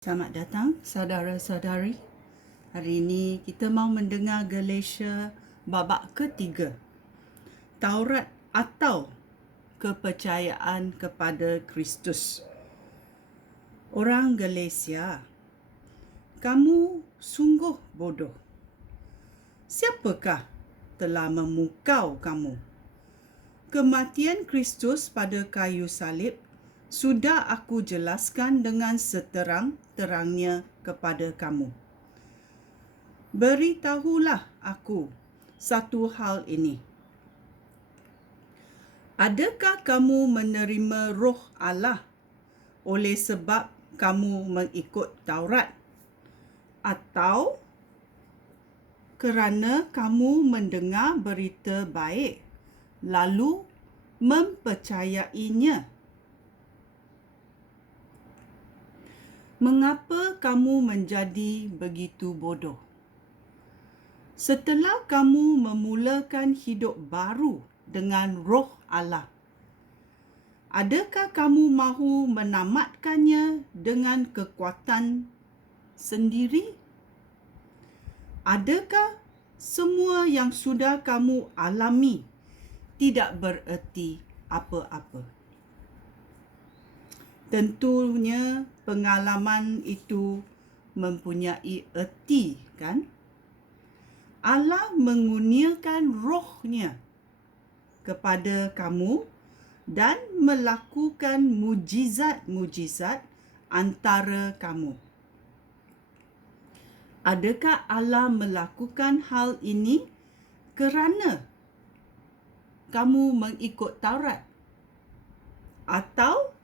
Selamat datang saudara-saudari. Hari ini kita mau mendengar Galatia babak ketiga. Taurat atau kepercayaan kepada Kristus. Orang Galatia, kamu sungguh bodoh. Siapakah telah memukau kamu? Kematian Kristus pada kayu salib sudah aku jelaskan dengan seterang-terangnya kepada kamu. Beritahulah aku satu hal ini. Adakah kamu menerima Roh Allah oleh sebab kamu mengikut Taurat? Atau kerana kamu mendengar berita baik lalu mempercayainya? Mengapa kamu menjadi begitu bodoh? Setelah kamu memulakan hidup baru dengan Roh Allah, adakah kamu mahu menamatkannya dengan kekuatan sendiri? Adakah semua yang sudah kamu alami tidak bererti apa-apa? Tentunya pengalaman itu mempunyai erti, kan? Allah mengurniakan rohnya kepada kamu dan melakukan mujizat-mujizat antara kamu. Adakah Allah melakukan hal ini kerana kamu mengikut Taurat? Atau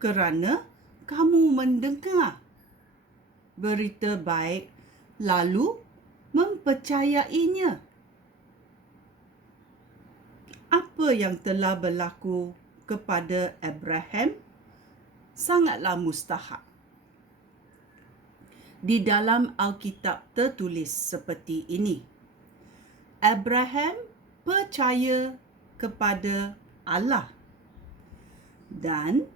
kerana kamu mendengar berita baik lalu mempercayainya? Apa yang telah berlaku kepada Abraham sangatlah mustahak. Di dalam Alkitab tertulis seperti ini. Abraham percaya kepada Allah dan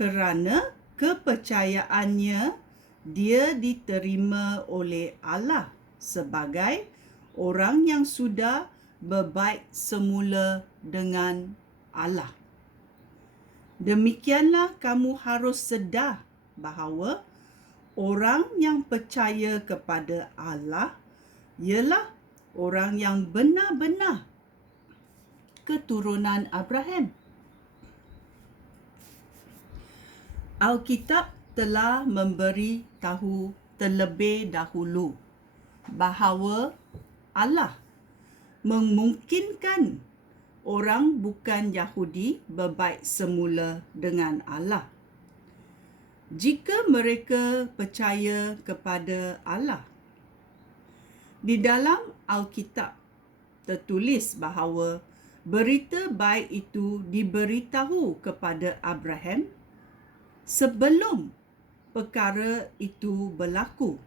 kerana kepercayaannya dia diterima oleh Allah sebagai orang yang sudah berbaik semula dengan Allah. Demikianlah kamu harus sedar bahawa orang yang percaya kepada Allah ialah orang yang benar-benar keturunan Abraham. Alkitab telah memberi tahu terlebih dahulu bahawa Allah memungkinkan orang bukan Yahudi berbaik semula dengan Allah jika mereka percaya kepada Allah. Di dalam Alkitab tertulis bahawa berita baik itu diberitahu kepada Abraham sebelum perkara itu berlaku.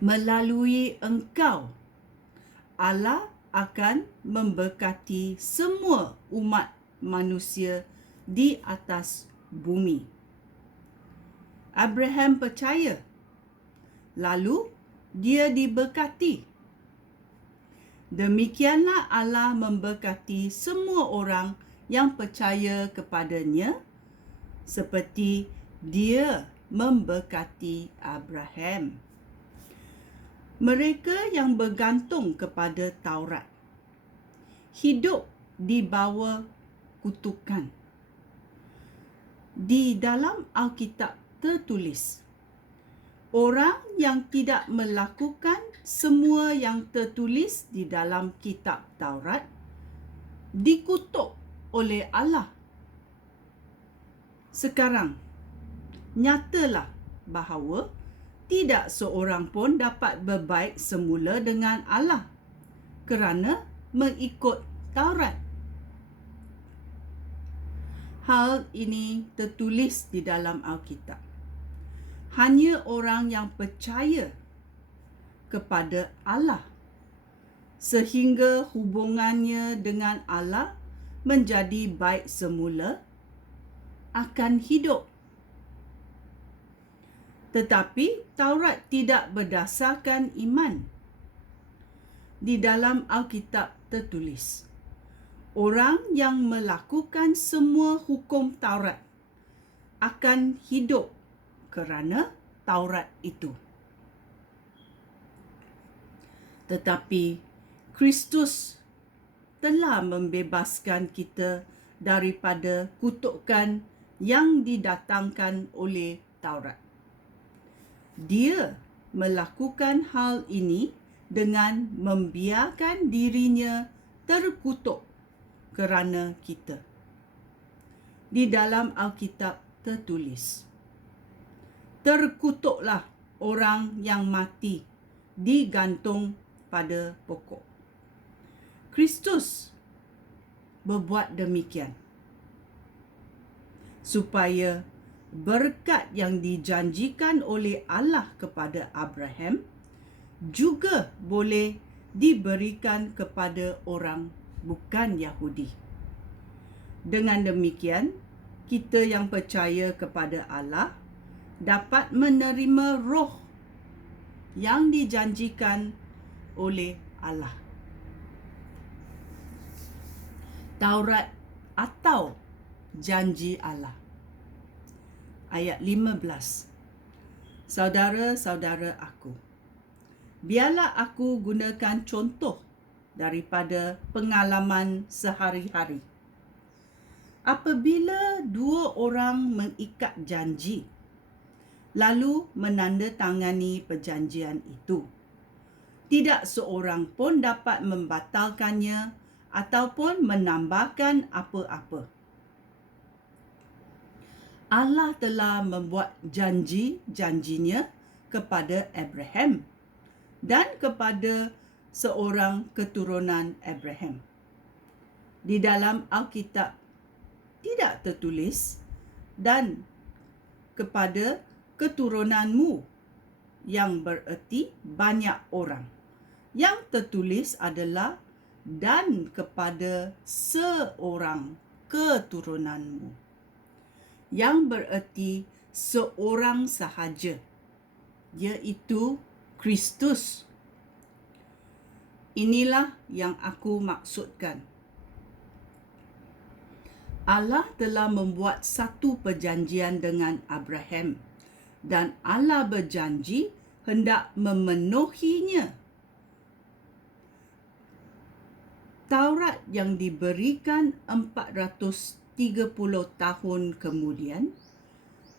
Melalui engkau, Allah akan memberkati semua umat manusia di atas bumi. Abraham percaya, lalu dia diberkati. Demikianlah Allah memberkati semua orang yang percaya kepadanya seperti dia memberkati Abraham. Mereka yang bergantung kepada Taurat hidup di bawah kutukan. Di dalam Alkitab tertulis, orang yang tidak melakukan semua yang tertulis di dalam kitab Taurat dikutuk oleh Allah. Sekarang, nyatalah bahawa tidak seorang pun dapat berbaik semula dengan Allah kerana mengikut Taurat. Hal ini tertulis di dalam Alkitab. Hanya orang yang percaya kepada Allah sehingga hubungannya dengan Allah menjadi baik semula akan hidup Tetapi Taurat tidak berdasarkan iman. Di dalam Alkitab tertulis, orang yang melakukan semua hukum Taurat akan hidup kerana Taurat itu. Tetapi Kristus telah membebaskan kita daripada kutukan yang didatangkan oleh Taurat. Dia melakukan hal ini dengan membiarkan dirinya terkutuk kerana kita. Di dalam Alkitab tertulis, terkutuklah orang yang mati digantung pada pokok. Kristus berbuat demikian supaya berkat yang dijanjikan oleh Allah kepada Abraham juga boleh diberikan kepada orang bukan Yahudi. Dengan demikian, kita yang percaya kepada Allah dapat menerima roh yang dijanjikan oleh Allah. Taurat atau janji Allah. Ayat 15. Saudara-saudara aku, biarlah aku gunakan contoh daripada pengalaman sehari-hari. Apabila dua orang mengikat janji, lalu menandatangani perjanjian itu, tidak seorang pun dapat membatalkannya ataupun menambahkan apa-apa. Allah telah membuat janji-janjinya kepada Abraham dan kepada seorang keturunan Abraham. Di dalam Alkitab tidak tertulis dan kepada keturunanmu, yang bererti banyak orang. Yang tertulis adalah dan kepada seorang keturunanmu, yang bererti seorang sahaja, iaitu Kristus. Inilah yang aku maksudkan. Allah telah membuat satu perjanjian dengan Abraham dan Allah berjanji hendak memenuhinya. Taurat yang diberikan 430 tahun kemudian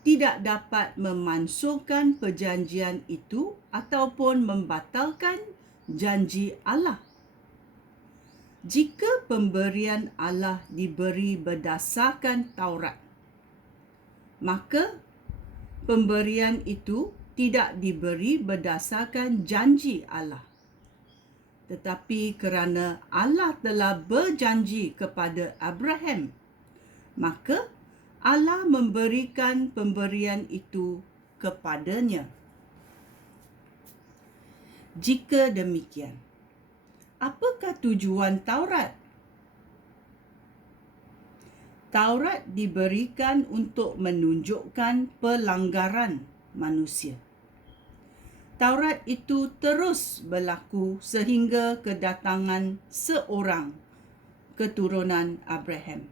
tidak dapat memansuhkan perjanjian itu ataupun membatalkan janji Allah. Jika pemberian Allah diberi berdasarkan Taurat, maka pemberian itu tidak diberi berdasarkan janji Allah. Tetapi kerana Allah telah berjanji kepada Abraham, maka Allah memberikan pemberian itu kepadanya. Jika demikian, apakah tujuan Taurat? Taurat diberikan untuk menunjukkan pelanggaran manusia. Taurat itu terus berlaku sehingga kedatangan seorang keturunan Abraham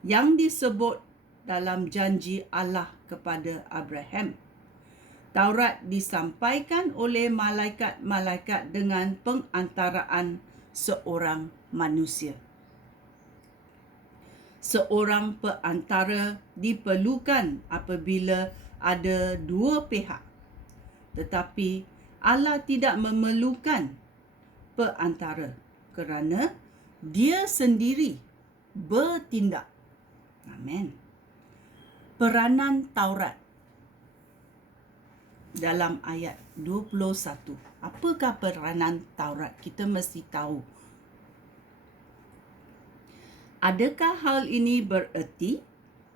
yang disebut dalam janji Allah kepada Abraham. Taurat disampaikan oleh malaikat-malaikat dengan pengantaraan seorang manusia. Seorang perantara diperlukan apabila ada dua pihak. Tetapi Allah tidak memerlukan perantara kerana Dia sendiri bertindak. Amen. Peranan Taurat dalam ayat 21. Apakah peranan Taurat? Kita mesti tahu. Adakah hal ini bererti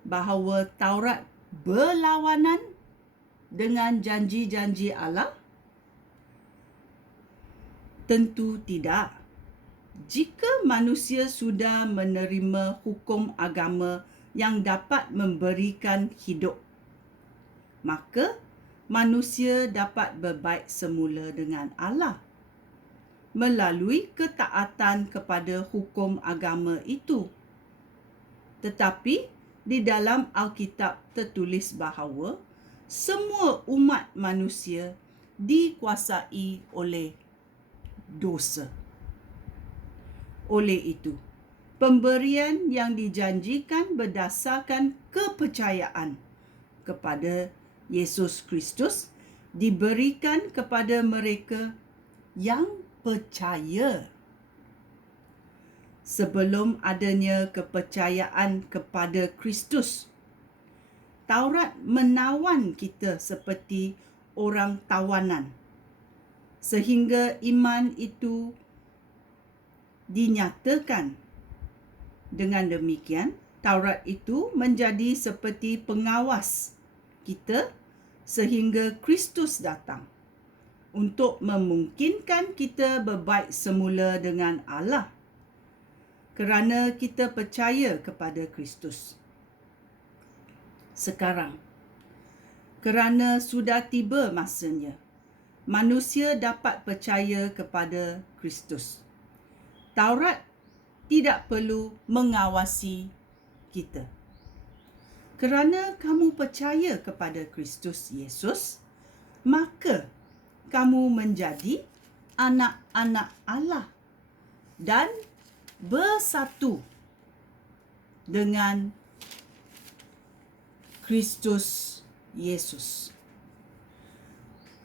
bahawa Taurat berlawanan dengan janji-janji Allah? Tentu tidak. Jika manusia sudah menerima hukum agama yang dapat memberikan hidup, maka manusia dapat berbaik semula dengan Allah melalui ketaatan kepada hukum agama itu. Tetapi di dalam Alkitab tertulis bahawa semua umat manusia dikuasai oleh dosa. Oleh itu, pemberian yang dijanjikan berdasarkan kepercayaan kepada Yesus Kristus diberikan kepada mereka yang percaya. Sebelum adanya kepercayaan kepada Kristus, Taurat menawan kita seperti orang tawanan, sehingga iman itu dinyatakan. Dengan demikian, Taurat itu menjadi seperti pengawas kita sehingga Kristus datang untuk memungkinkan kita berbaik semula dengan Allah kerana kita percaya kepada Kristus. Sekarang, kerana sudah tiba masanya, manusia dapat percaya kepada Kristus. Taurat tidak perlu mengawasi kita. Kerana kamu percaya kepada Kristus Yesus, maka kamu menjadi anak-anak Allah dan bersatu dengan Kristus Yesus.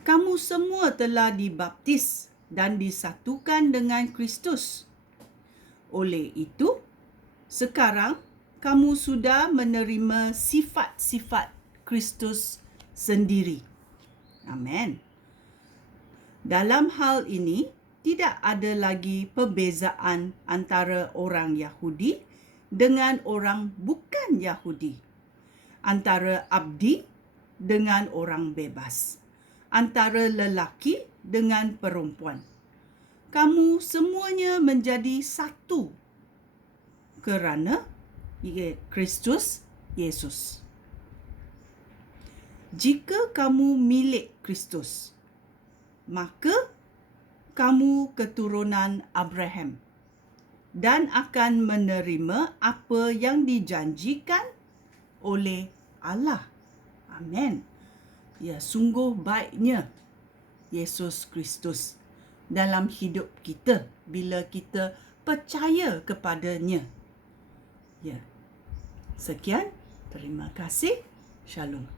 Kamu semua telah dibaptis dan disatukan dengan Kristus. Oleh itu, sekarang kamu sudah menerima sifat-sifat Kristus sendiri. Amen. Dalam hal ini, tidak ada lagi perbezaan antara orang Yahudi dengan orang bukan Yahudi, antara abdi dengan orang bebas, antara lelaki dengan perempuan. Kamu semuanya menjadi satu kerana Kristus Yesus. Jika kamu milik Kristus, maka kamu keturunan Abraham dan akan menerima apa yang dijanjikan oleh Allah. Amen. Ya, sungguh baiknya Yesus Kristus dalam hidup kita bila kita percaya kepadanya. Ya. Sekian, terima kasih. Shalom.